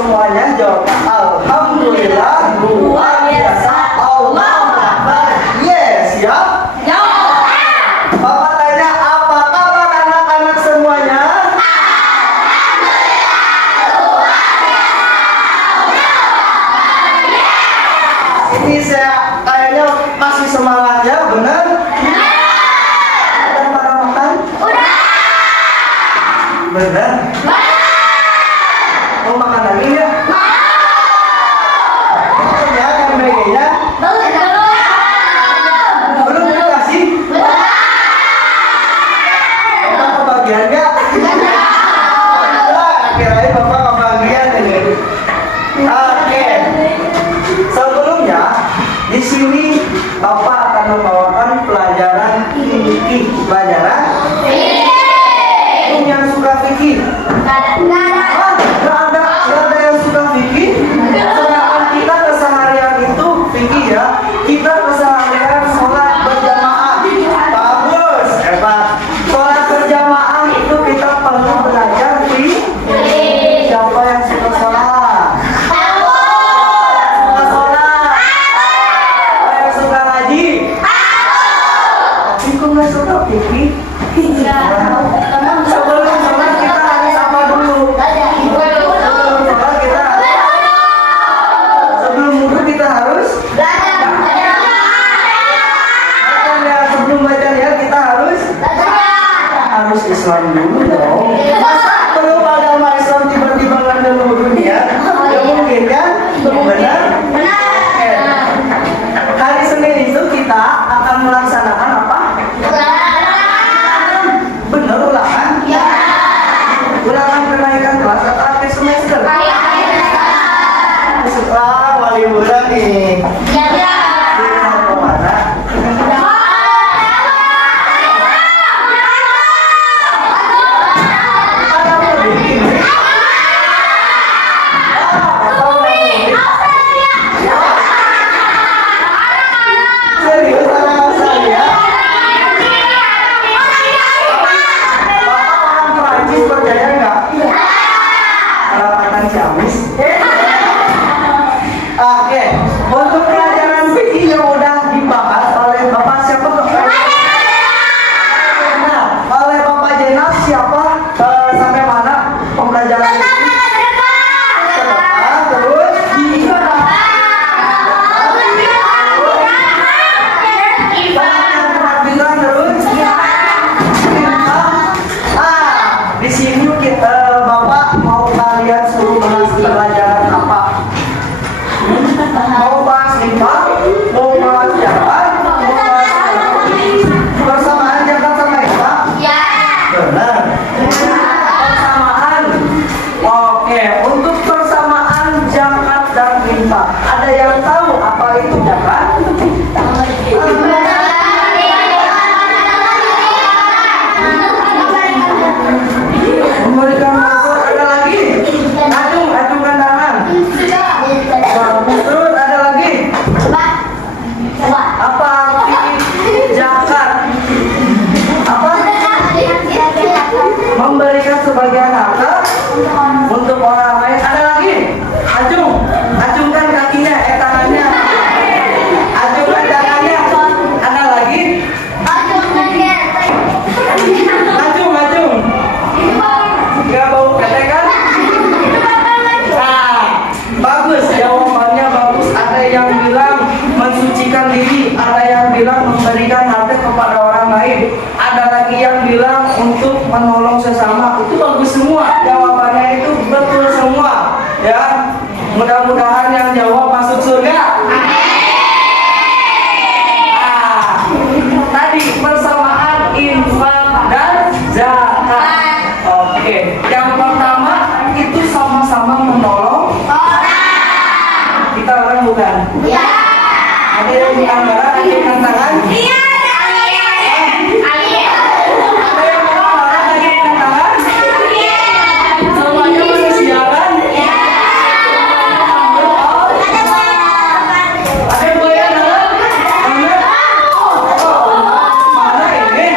semuanya jawab alhamdulillah luar biasa Allahu Akbar. Yes, siap? Bapak tanya apa kabar anak-anak semuanya? Ini saya kayaknya masih semangat ya, benar? Udah pada makan? Benar? Mau makan lagi ya? Ya, yang BG-nya? Belum dikasih? Bapak kebagian nggak? Akhirnya Bapak kebagian ini. Oke. Sebelumnya, di sini Bapak akan membawakan pelajaran fikih. Pelajaran? Yang suka fikih? Nggak ada yang suka fikih. Sedangkan kita keseharian itu fikih ya. Kita keseharian sholat berjamaah. Bagus, hebat. Sholat berjamaah itu kita perlu belajar fikih. Siapa yang suka sholat? Suka sholat. Siapa yang suka ngaji? Tapi kok nggak suka fikih? Sebelum sholat kita harus apa dulu? Sebelum wudu kita harus sebelum baca ya kita harus Islam dulu dong. Masa belum agama Islam tiba-tiba ngambil wudu ya? Gak mungkin kan? Benar? Hari Senin itu kita akan melaksanakan apa? Benar ulangan? Ulangan kenaikan kelas atau akhir semester? Wah, mau liburan nih. Mau kemana? Ada mudik ini? Serius ada Australia? Bapak orang Perancis percaya nggak? Kalau makan Ciamis? Oke, untuk pelajaran fikih yang udah dibahas oleh Bapak siapa? Nah, oleh Bapak Jenal siapa? Sampai mana pembelajaran fikih? Terus? Bilang terus? Di sini kita Bapak mau kalian suruh bahas pelajaran apa? Mau bahas infak? Mau bahas jalan? Mau bahas persamaan zakat sama infak? Benar. Persamaan. Oke, untuk persamaan zakat dan infak, ada yang tahu apa itu zakat? Memberikan maksud ada lagi? Acungkan tangan. Terus ada lagi? Apa arti zakat? Apa? Memberikan sebagian harta untuk orang lain. Ada lagi? Acungkan kakinya, tangannya. Acungkan tangannya. Ada lagi? Acung. Gak bau ketek kan? Nah, bagus jawabannya bagus. Ada yang bilang mensucikan diri, ada yang bilang memberikan harta kepada orang lain, ada lagi yang bilang untuk menolong sesama. Itu bagus semua, jawabannya itu betul semua ya. Mudah-mudahan yang jawab masuk surga. Tadi persamaan infak dan zakat. Oke, yang pertama itu sama-sama menolong kita orang bukan? Ada yang bukan barang, ada yang tangan? Semuanya manusia kan? Ada yang boleh dalam? Mana ini?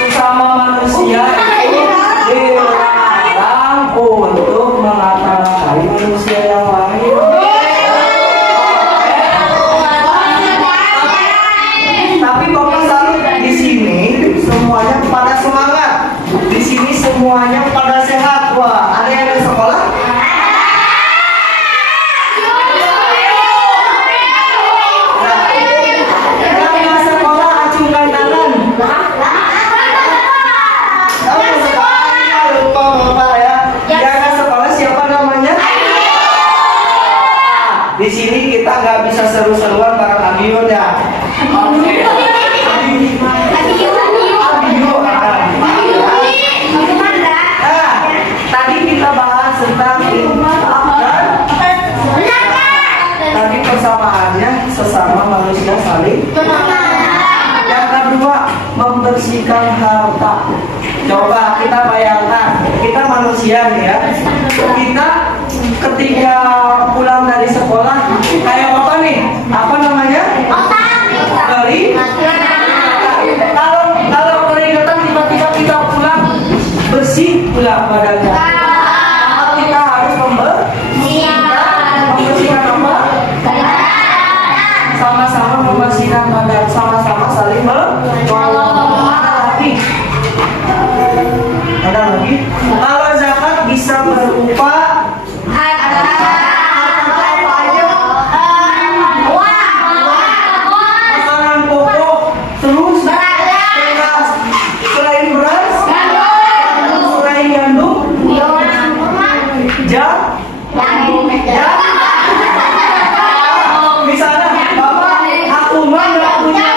Sesama manusia itu semuanya pada sehat. Wah, ada yang di sekolah? Nah, yang nggak sekolah acungkan tangan. Kamu sekolahnya lupa bapak ya. Yang nggak sekolah siapa namanya? Di sini kita nggak bisa seru-seruan bareng Abiyo ya. Oke. Tadi kita bahas tentang infak dan tadi persamaannya sesama manusia saling. Yang kedua, membersihkan harta. Coba kita bayangkan, kita manusia nih ya. Kita ketika pulang dari sekolah kayak apa nih? Apa namanya? Kalau keringetan tiba-tiba kita pulang bersih pula badannya. Kita harus membersihkan apa? Sama-sama membersihkan badan, sama-sama saling menolong. Ada lagi. Kalau zakat bisa berupa makanan pokok, terus selain beras, selain gandum, misalnya bapak aku mah nggak punya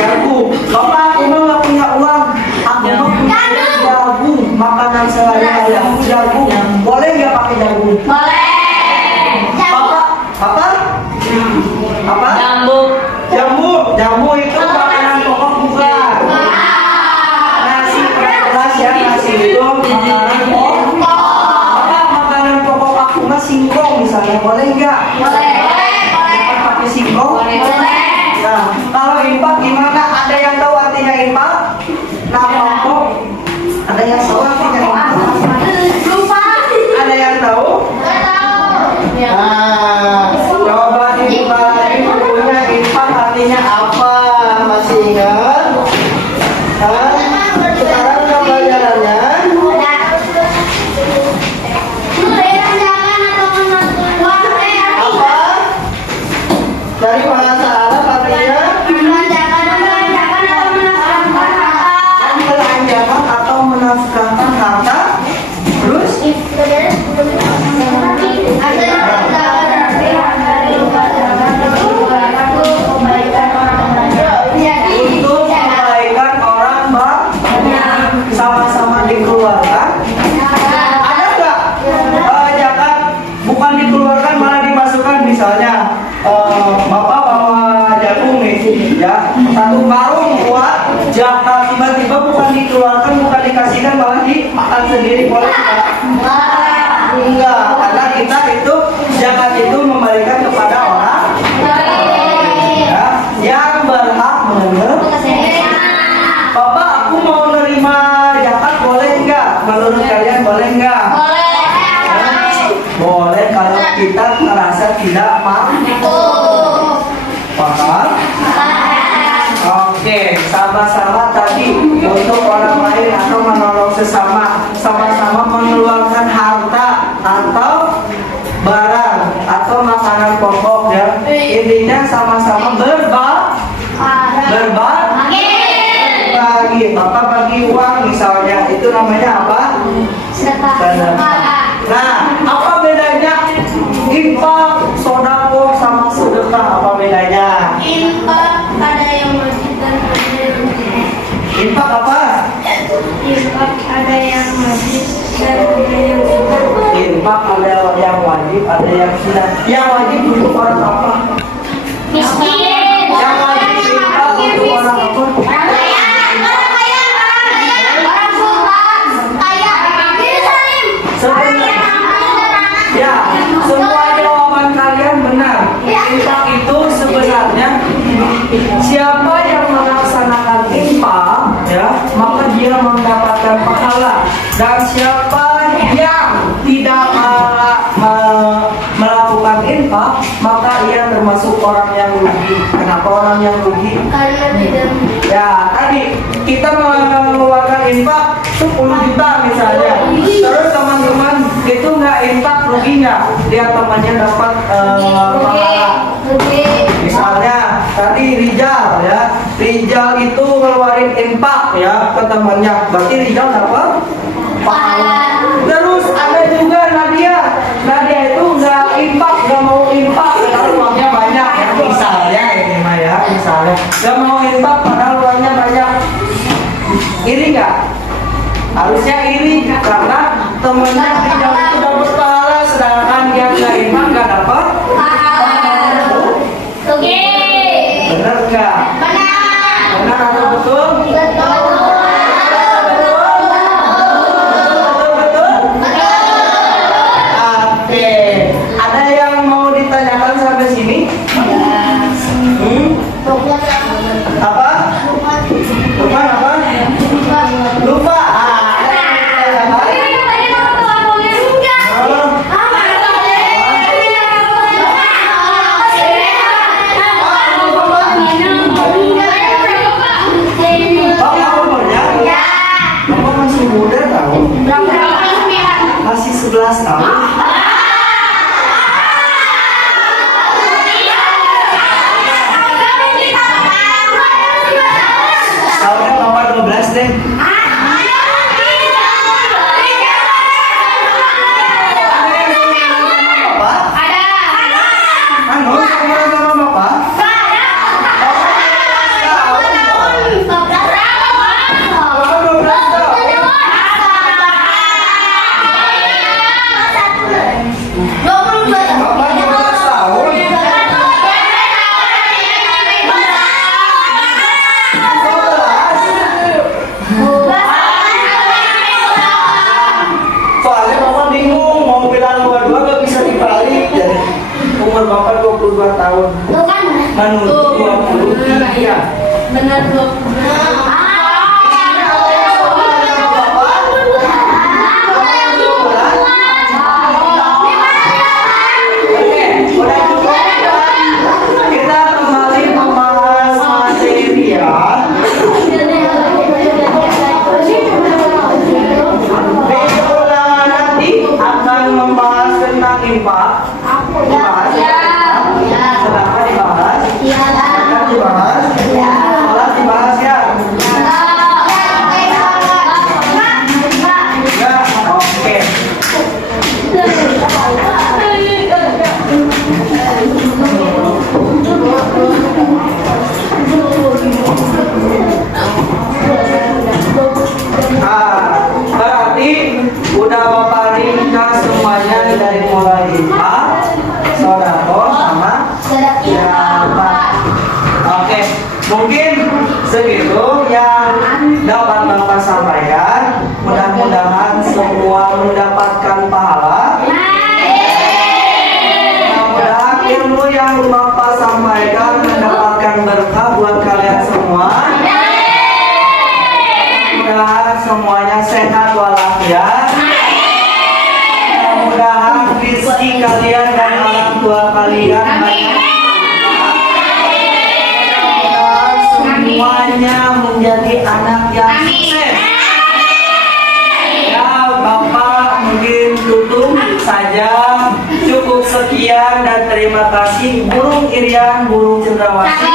jagung, bapak aku mah nggak punya uang, aku mah punya jagung, makanan sehari-hari aku jagung, boleh nggak pakai jagung? Boleh. Bapak apa? Jamu itu makanan pokok bukan? Nasi keras ya, nasi itu makanan pokok. Makanan pokok aku mah singkong misalnya, boleh nggak? Boleh. Pakai singkong? Boleh. Nah, kalau infak gimana? Ada yang tahu artinya infak? Nah, kok? Ada yang tahu artinya infak? Lupa. Ada yang tahu? Nggak tahu. Nah, coba dibuka lagi bukunya. Infak artinya apa? Masih ingat? Sekarang ke pelajarannya. Apa? Dari bahasa Arab artinya membelanjakan atau menafkahkan harta. Terus? Untuk kebaikan orang sama-sama dikeluarkan. Ada nggak zakat bukan dikeluarkan malah dimasukkan, misalnya bapak bawa jagung nih ya, satu karung buat zakat, tiba-tiba bukan dikeluarkan, bukan dikasihkan, malah dimakan sendiri, boleh nggak? Enggak, karena kita itu zakat itu memberikan kepada orang ya, yang berhak menerima. Bapak, aku mau nerima zakat, boleh nggak? Menurut kalian boleh nggak? Boleh kalau kita merasa tidak mampu. Paham? Oke, sama-sama tadi untuk orang lain atau menolong sesama, sama-sama mengeluarkan harta atau barang atau makanan pokok ya. Intinya sama-sama berbagi. Bapak bagi uang misalnya, itu namanya apa? Sedekah. Nah, apa bedanya infak, sodako sama sedekah? Apa bedanya? Infak ada yang wajib dan ada yang tidak. Infak apa? Infak ada yang wajib dan ada yang tidak. Infak ada yang wajib, ada yang tidak. Yang wajib untuk orang apa? Miskin. Yang wajib infak untuk orang apa? Orang kaya. Orang sultan. Kaya. Sebenarnya, ya, semua jawaban kalian benar. Infak itu sebenarnya siapa yang melaksanakan infak, ya, maka dia mendapatkan pahala. Dan siapa yang tidak melakukan infak, maka ia termasuk orang yang rugi. Kenapa orang yang rugi? Karena tidak. Ya, tadi kita mengeluarkan infak 10 juta misalnya. lihat temannya dapat pahala. Misalnya tadi Rijal ya, Rijal itu ngeluarin infak ya ke temannya, berarti Rijal dapat pahala. Terus ada juga Nadia, Nadia itu nggak infak, nggak mau infak, padahal uangnya banyak ya. Misalnya ini mah ya, misalnya nggak mau infak padahal uangnya banyak. Iri nggak? Harusnya iri karena temennya Rijal itu dapat pahala, sedangkan dia nggak infak nggak dapat. Benar nggak? Benar atau betul? Oke, ada yang mau ditanyakan sampai sini? Apa? Lupa apa? Lupa. Muda tahu? Masih 11 tahun. Tahunnya Bapak 12 deh. Anu, seumuran sama Bapak? Soalnya Bapak bingung mau bilang 22 gak bisa dibalik, jadi umur Bapak 22 tahun menuju 23. Benar 20. Udah cukup. Kita kembali membahas materi ya. Nanti akan membahas tentang infak. Dibahas ya. Sedangkan dibahas. Sedangkan dibahas. Sholat dibahas ya. Ya, oke. Berarti udah Bapak ringkas semuanya dari mulai infak, sodako sama zakat. Oke, mungkin segitu yang dapat Bapak sampaikan. Mudah-mudahan semua mendapatkan pahala. Mudah-mudahan ilmu yang Bapak sampaikan mendapatkan berkah buat kalian semua. Mudah-mudahan semuanya sehat walafiat. Mudah-mudahan rezeki kalian dan orang tua kalian banyak. Mudah-mudahan semuanya menjadi anak yang sukses. Ya Bapak mungkin tutup saja. Cukup sekian dan terima kasih Burung Irian, Burung Cendrawasih.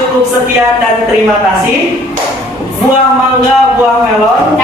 Cukup sekian dan terima kasih. Buah mangga, buah melon.